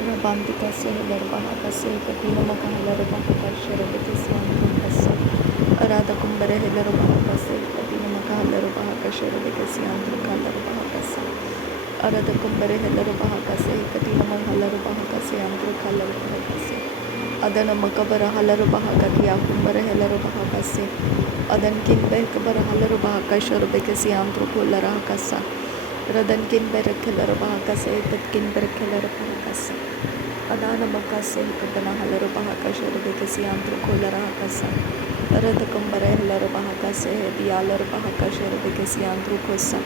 Rabantikase Hilarabahakase Katinamakahalarabahakasharabakasiantrakasa Aradakumbare Hilarabahakase Katinamakahalarabahakasharabakasiantrakhalarabahakasa Aradakumbare Hilarabahakase Katinamakahalarabahakase Adana Makabara Halarabahakatia Kumbare Hilarabahakase Adan Kinbe Kabara Halarabahakasharabakasiantrakhularahakasa Radan Kinbere Kilarabahakase Katkinbere Kilarabahakasa Adana Makase Kabana Halarabahakasharabakasiantrakhularahakasa Aradakumbare Hilarabahakase Dialarabahakasharabakasiantrakhosa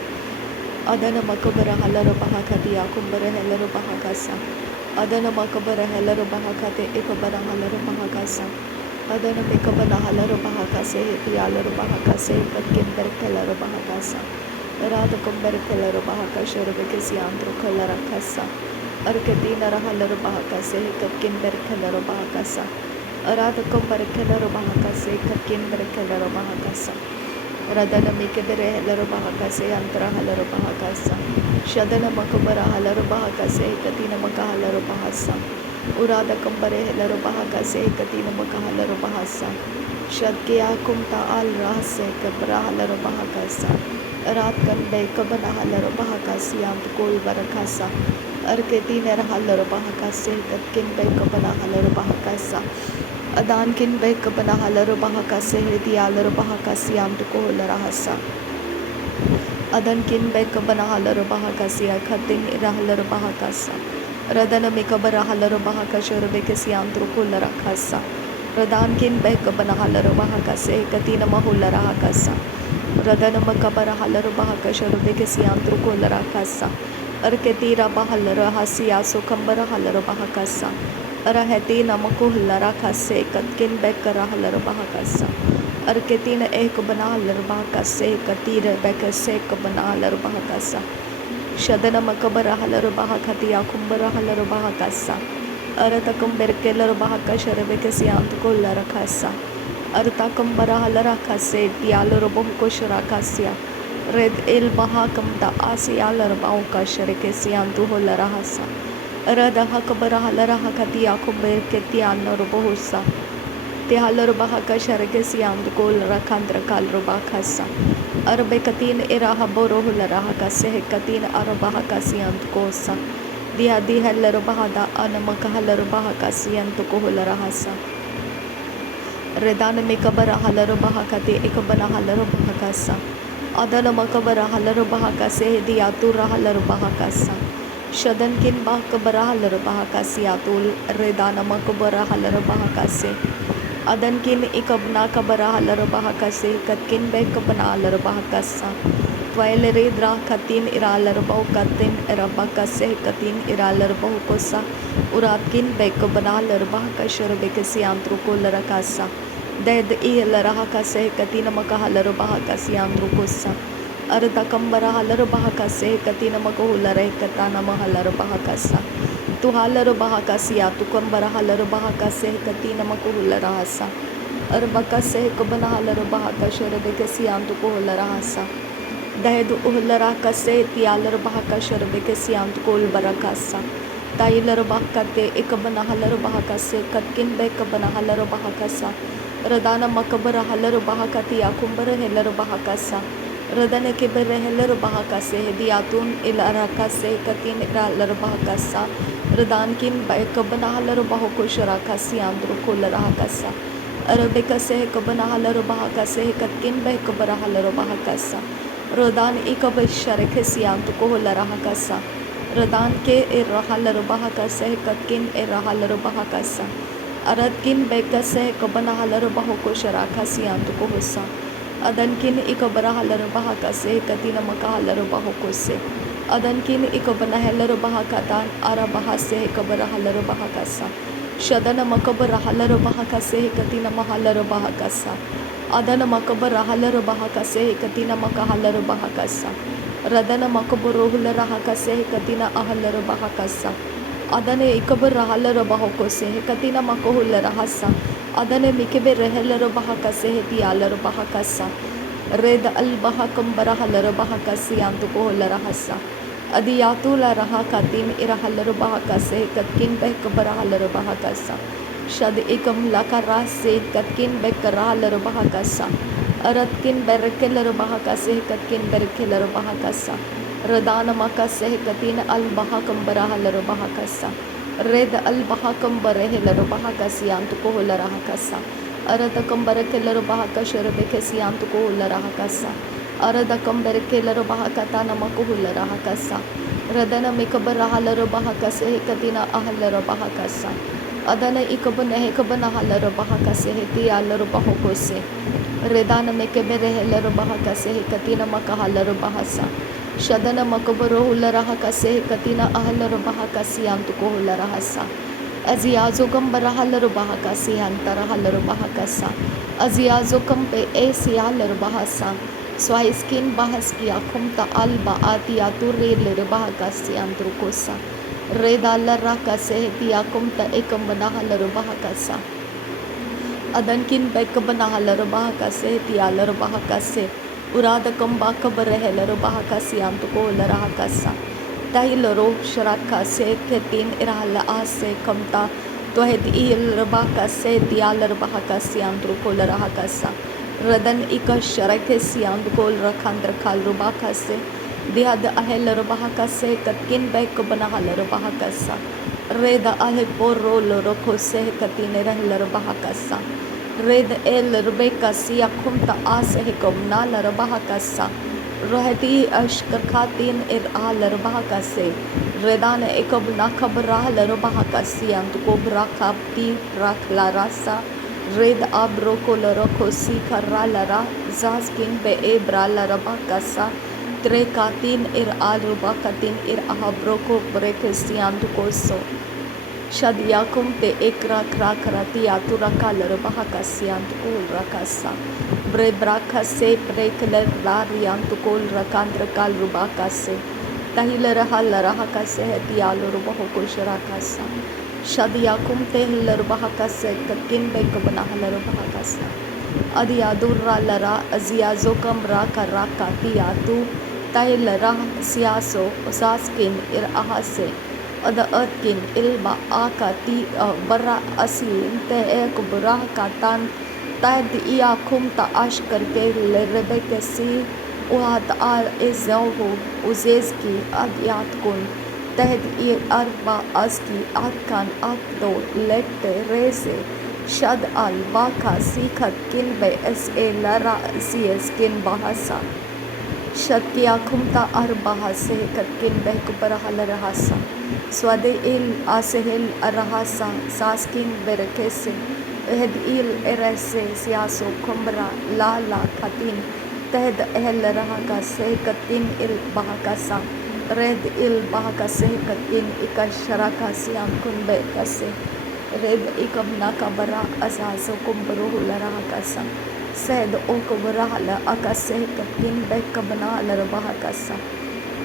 Adana Makabara Halarabahakatia Kumbare Hilarabahakasa Adana Makabara Hilarabahakate Ikabara Halarabahakasa Adana Mikabana Halarabahakase Dialarabahakase Katkinbere Kilarabahakasa Radakumbare Kilarabahakasharabakasiantrakhularahakasa Arkatina Rahalarabahakase Katkinbere Kilarabahakasa Aradakumbare Kilarabahakase Katkinbere Kilarabahakasa Radana Mikabere Hilarabahakase Antra Halarabahakasa Shadana Makabara Halarabahakase Katina Makahalarabahasa Urada Kumbare Hilarabahakase Katina Makahalarabahasa Shadkia Kumta Al Rahase Kabra Halarabahakasa Ratkan Bekabana Halarabahakasi Antkul Barakasa Arketina Halarabahakase Katkin Bekabana Halarabahakasa Adankin Bekabana Halarabahakase Dialarabahakasi Antukolarahasa Adankin Bekabana Halarabahakasi Katin Irahalarabahakasa Radana Mikabara Halarabahakasharabekasi Antrukularahasa Radankin Bekabana Halarabahakase Katina Mahularahakasa Radana Makabara Halarabahakasharabekasi Antrukularahasa Arketira Bahalarahasiya Sukambara Halarabahakasa Arahetina Makuhularakase Katkin Bekara Halarabahakasa Arketina Ekabana Halarabahakase Katira Bekase Kabana Halarabahakasa Shadana Makabara Halarabahakatia Kumbara Halarabahakasa Aratakum Berkelarabahakasharabekasi Antukularakasa Artakumbara Halarakase Dialarabohukosharakasya Red Il Bahakam da Asialarabauka Sharekesi Antuholarahasa Arada Hakabara Halarahakatia Kumber Ketianarabohusa Tihalarabahaka Sharekesi Antukularakandra Kalrabakasa Arabekatin Irahaborohularahakase Hekatin Arabahakasi Antukosa Dia Dihalarabahada Anamakahalarabahakasi Antukohularahasa Redana Mikabara Halarabahakati Ikabana Halarabahakasa Adana Makabara Halarabahakase Diatura Halarabahakasa Shadankin Bakabara Halarabahakasi Atul Redana Makabara Halarabahakase Adankin Ikabna Kabara Halarabahakase Katkin Bekabana Halarabahakasa Twileredra Katin Iralarabau Katin Irabakase Katin Iralarbahukosa Uratkin Bekabana Halarabahakasharabekasi Antrukularahakasa Ded Ilarahakase Katina Makahalarabahakasi Antrukosa Artakambara Halarabahakase Katina Makahulare Katana Mahalarabahakasa Tuhalarabahakasiya Tukambara Halarabahakase Katina Makuhularahasa Arbakase Kabana Halarabahakasharabekasi Antukuhularahasa Dahedu Uhularahakase Tialarabahakasharabekasi Antukul Barakasa Tailarabahakate Ikabana Halarabahakase Katkin Bekabana Halarabahakasa Radana Makabara Halarabahakatiya Kumbara Hilarabahakasa Radana Kibere Hilarabahakase Diatun Ilarakase Katin Ilarabahakasa Radankin Bekabana Halarabahukosharakasi Andrukularahakasa Arabekase Kabana Halarabahakase Katkin Bekabara Halarabahakasa Radan Ikabasharekasi Antukolarahakasa Radan ke Irahalarabahakase Katkin Irahalarabahakasa Aradkin Bekase Kabana Halarabahukosharakasi Antukohusa Adankin Ikabara Halarabahakase Katina Makahalarabahukose Adankin Ikabana Halarabahakatan Arabahase Kabara Halarabahakasa Shadana Makabara Halarabahakase Katina Mahalarabahakasa Adana Makabara Halarabahakase Katina Makahalarabahakasa Radana Makaburuhularahakase Katina Ahalarabahakasa Adane Ikabara Halarabahokose Katina Makohularahasa Adane Mikibere Halarabahakase Dialarabahakasa Red Al Bahakambara Halarabahakasi Antukohularahasa Adiyatula raha katin irahalar bahakase katkin bek barahalar bahakasa. Shad ikam lakarase katkin bek rahalar bahakasa. Aratkin berkelar bahakase katkin berkelar bahakasa. Radana makase katin al bahakam barahalar bahakasa. Red al bahakam barahalar bahakasi antuko larahakasa. Aratakam barakelar bahakashar bekesi antuko larahakasa. Aradakam berkelar bahakata namakuhula rahakasa. Radana mikabara halar bahakase katina ahalar bahakasa. Adana ikabana hekabana halar bahakase heti alar bahokose. Redana mekebere helar bahakase katina makahalar bahasa. Shadana makabaro hula rahakase katina ahalar bahakasi antukohula rahasa. Aziazukam barahalar bahakasi antara halar bahakasa. Aziazukam pe esi halar bahasa. Swaiskin bahas kia kumta alba atia turre bahakasi antrukosa. Reda raka sehetia kumta ekam banahalar bahakasa. Adankin bek banahalar bahakase tialar bahakase. Uradakam bakabarehelar bahakasi antuko larahakasa. Tahilaro sharaka se ketin irhala ase kamta tohed il bahakase tialar bahakasi antruko larahakasa. Radan ika sharake siyang kol rakhandra kal rubakase dihad ahel rubakase katkin bek banahal rubakasa reda ahe porro lorokose katine rahel rubakasa red el rubeka siya kumta ase komna rubakasa rohati ashkar khatin al rubakase redane ekob nakabra rubakasi antuko brakapti rakla rasa Red abroko loroko si karralara zaskin be ebralara bakasa tre katin alruba katin ahabroko brekesiantukoso shadiyakum te ekra krakrati aturaka larabahakasiantukul rakasa brebrakase prekler rariantukul rakandrakal rubakase tahilara larahakase hetialurubahokosharakasa Shadiyakum tehlar bahakase katkin bek banahalar bahakasa. Adiyadurra lara aziyazokam raka raka tiyatu tahlara siyaso usaskin ir ahase. Ada atkin ilba akati bara asin te ek burah katan tad iyakum ta ashkar ke rebekesi uhat al ezahu uzezki adiyat تهد أربع أسكي أكان أكدو لت ريسي شد الباكا سيكت كن بي اس اي لرا سيس كن بحسا شد كيا كمتا أربع سيكت كن بي كبرها لرحسا سوادي إل آسهل الرحسا ساسكين بركسي هد إل إرسي سياسو كمبرا لا لا كتين تهد أهل رحكا سيكت كن إل بحكسا Red il bahakase katin ikasharaka siyang kunbe kase red ikab nakabara asaso kumbaruhu larahakasa sed o kubarahala akase katin bekabana larabahakasa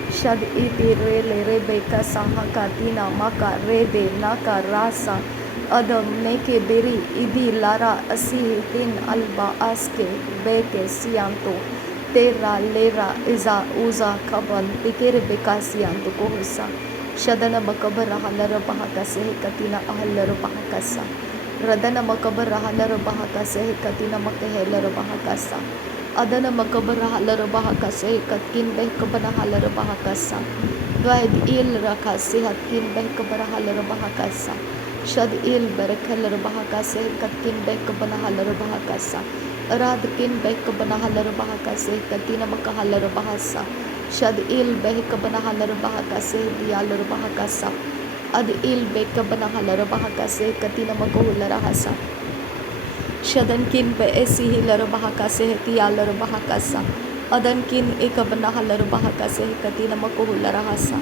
shad iti rele rebeka sahakatina maka rede naka rasa adam neke beri idi lara asihitin alba aske beke siyanto Terra lera iza uza kaban tikir bekasiyan tukuhusa shadana makabara halar bahakase katina ahalar bahakasa radana makabara halar bahakase katina makahelar bahakasa adana makabara halar bahakase katkin bekabana halar bahakasa dwaid il rakase hatkin bekabara halar bahakasa shad il berekhalar bahakase katkin bekabana halar bahakasa Radkin bek banahalar bahakase katina makahalar bahasa shad il bek banahalar bahakase dialar bahakasa ad il bek banahalar bahakase katina makahular hasa shadan kin be esi hilar bahakase dialar bahakasa adan kin ek banahalar bahakase katina makahular hasa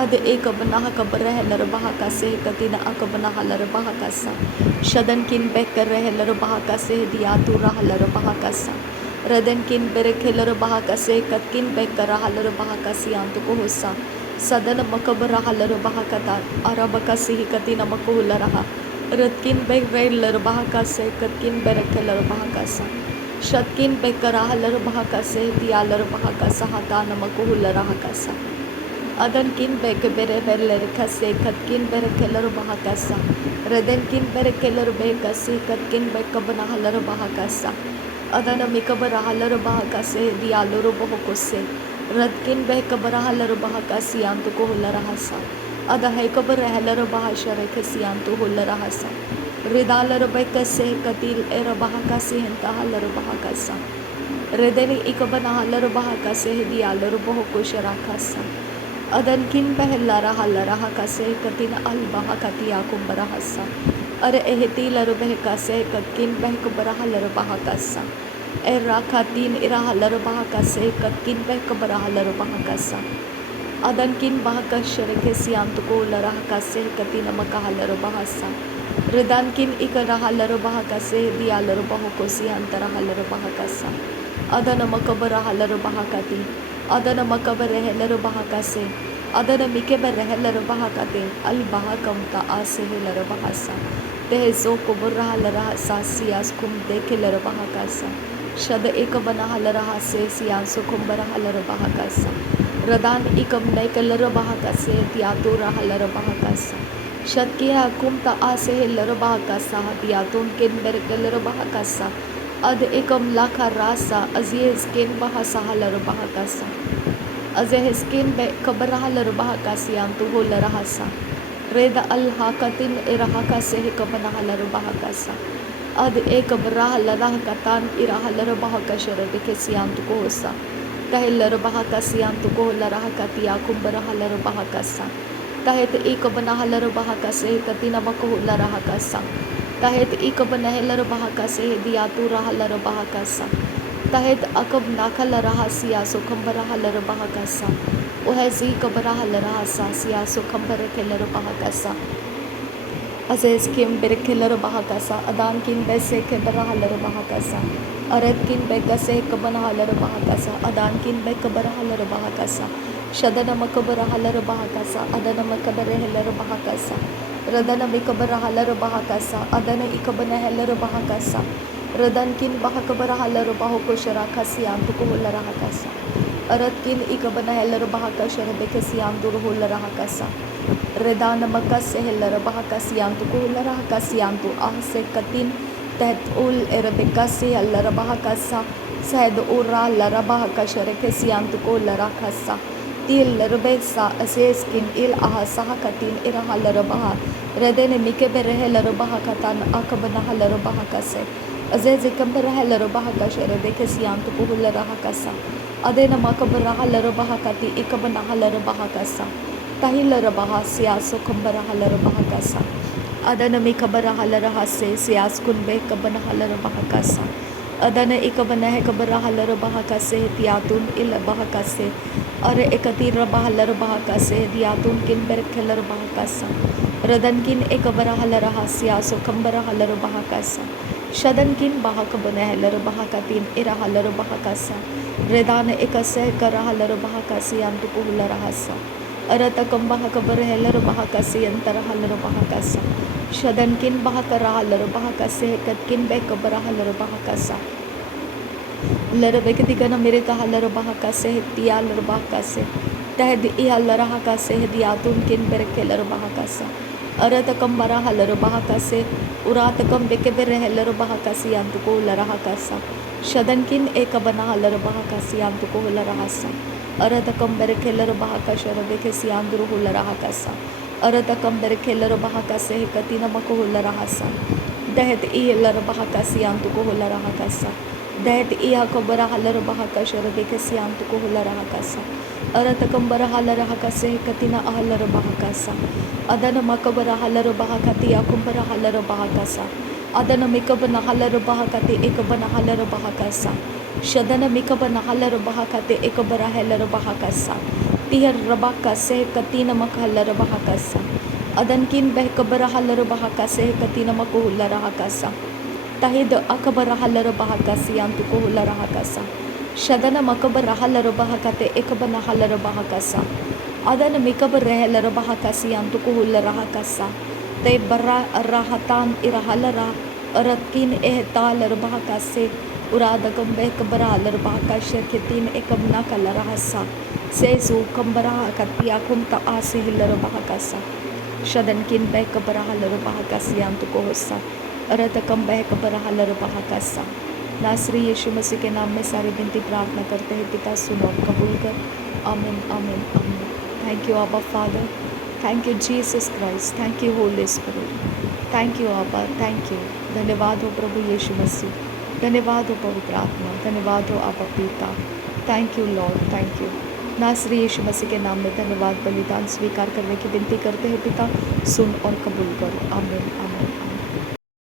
ad ek banah kabrahlar bahakase katina akbanahalar bahakasa shadan kin bekar rahlar bahakase diyatu rahlar bahakasa radan kin berekhelar bahakase katkin bekar rahlar bahakasi antuko husa sadan makabra rahlar bahakata arabakasi katina makuhlar raha ratkin bek rahlar bahakase katkin berekhelar bahakasa shadkin bekar rahlar bahakase diyalar bahakasa hatana makuhlar rahakasa Adankin beke bere berleri kase katkin bere keller bahakasa. Redenkin bere keller bekasi katkin beke bana halar bahakasa. Adana mikabara halar bahakase dialoro bahokose. Radkin beke bara halar bahakasi antu ko hularahasa. Ada hekabara halar bahashare kasi antu hularahasa. Ridalar bekase katil era bahakasi henta halar bahakasa. Redeni ikabana halar bahakase dialoro bahokoshara. Adankin behlara halara hakase katina albaha katia kumbarahasa. Are ehti laru behkase katkin behkubara halar bahakasa. Era katin ira halar bahakase katkin behkubara halar bahakasa. Adankin bahakashare ke siantuko lara hakase katina makahalar bahasa. Redankin ikara halar bahakase dialar bahokosi antara halar bahakasa. Adana makabara halar bahakati. Adana makabare helar bahakase. Adana mikeber helar bahakate. Al bahakamta ase helar bahasa. Tehezo kubura halar sasias kum deke lar bahakasa. Shad ekabana halar hase sias kumbara halar bahakasa. Radan ikam nekelar bahakase tiatura halar bahakasa. Shad kiya kumta ase helar bahakasa tiatun kin berkelar bahakasa. Ad ekam lakha rasa aziz kin bahasa halar bahakasa. Aziz kin be kabara halar bahakasi antu holar hasa. Reda al hakatin irahakase kabana halar bahakasa. Ad ekabra halar katan irahalar bahakashara bekesi antu kosa. Tahilar bahakasi antu ko holar hakati akumbara halar bahakasa. Tahet ekabana halar bahakase katina bako holar hakasa. Tahet ikab nahelar bahakase diatura halar bahakasa. Tahet akab nakal rahasiya sukhambara halar bahakasa. Uhezi kabara halar hasasiya sukhambara kelar bahakasa. Aziz kim berkelar bahakasa. Adan kin bese kebara halar bahakasa. Arat kin bekase kabana halar bahakasa. Adan kin bekabara halar bahakasa. Shadana makabara halar bahakasa. Adana makabara halar bahakasa. Radana mikabara halar bahakasa. Adana ikabana halar bahakasa. Radankin bahakabara halar bahokoshara kasi antuko holar hakasa. Aratkin ikabana halar bahakashara bekasi andur holar hakasa. Redana makas halar bahakasi antuko holar hakasi antu ahse katin tet ul erabekasi halar bahakasa. Said ura lara bahakashara kasi antuko holar hakasa. Til rbesa aseskin il ahasa katin ira halar bah. Redene mikebere halar bahakatan akabana halar bahakase. Aziz kambar halar bahakashara bekasi antuko holar hakasa. Adena makabara halar bahakati ikabana halar bahakasa. Tahilar bahasya sukhambara halar bahakasa. Adana mikabara halar hase siyas kunbe kabana halar bahakasa. Adana ikabana hekabara halar bahakase tiatun il bahakase. Are ekatir bahalar bahakase diatun kin berkelar bahakasa. Radankin ekabara halar hasya sukhambara halar bahakasa. Shadankin bahakabana halar bahakatin ira halar bahakasa. Redana ekase kara halar bahakasi antuko holar hasa. Aratakam bahakabar halar bahakasi antara halar bahakasa. Shadankin bahakara halar bahakase katkin bekabara halar bahakasa. Lara bekdigana mere ka halar bahakase tiya lar bahakase. Tahdi halar hakase diatun kin berkelar bahakasa. Aratakam bara halar bahakase uratakam bekeber halar bahakasi antuko holar hakasa. Shadankin ekabana halar bahakasi antuko holar hasa. Aratakam berkelar bahakashara bekesi anduru holar hakasa. Aratakam berkelar bahakase katina mako holar hasa. Dahet lar bahakasi antuko holar hakasa. Dahet kabara halar bahakashara bekesi antuko holar hakasa. Aratakam bara halar hakase katina ahalar bahakasa. Adana makabara halar bahakati akumbara halar bahakasa. Adana mikabana halar bahakati ekabana halar bahakasa. Shadana mikabana halar bahakati ekabara halar bahakasa. Tihar rabakase katina makhalar bahakasa. Adankin behkabara halar bahakase katina makuhular hakasa. Tahid akabara halar bahakasi antuko holar hakasa. Shadana makabara halar bahakate ekabana halar bahakasa. Adana mikabara halar bahakasi antuko holar hakasa. Te bara rahatan irahalara aratkin ehtalar bahakase. Uradagam behkabara halar bahakasha kitin ekabna kalar hasa. सेजो कम्बरा कतिया कुमता आसे हिलरो बहकसा शदन किन बह कबरा हलरो बहकसियान तो कोहसा अरत कम बह कबरा हलरो बहकसा। नासरी यीशु मसीह के नाम में सारी विनती प्रार्थना करते हैं पिता, सुनो और कबूल कर। आमीन आमीन आमीन। थैंक यू आबा father, thank you Jesus Christ, thank you Holi spirit, thank you आबा, थैंक यू। धन्यवाद हो प्रभु यीशु मसीह, धन्यवाद हो पवित्र आत्मा, धन्यवाद हो आबा पिता। Thank you Lord, thank you. नासरी यीशु मसीह के नाम में धन्यवाद बलिदान स्वीकार करने की विनती करते हैं पिता, सुन और कबूल करो। आमीन आमीन।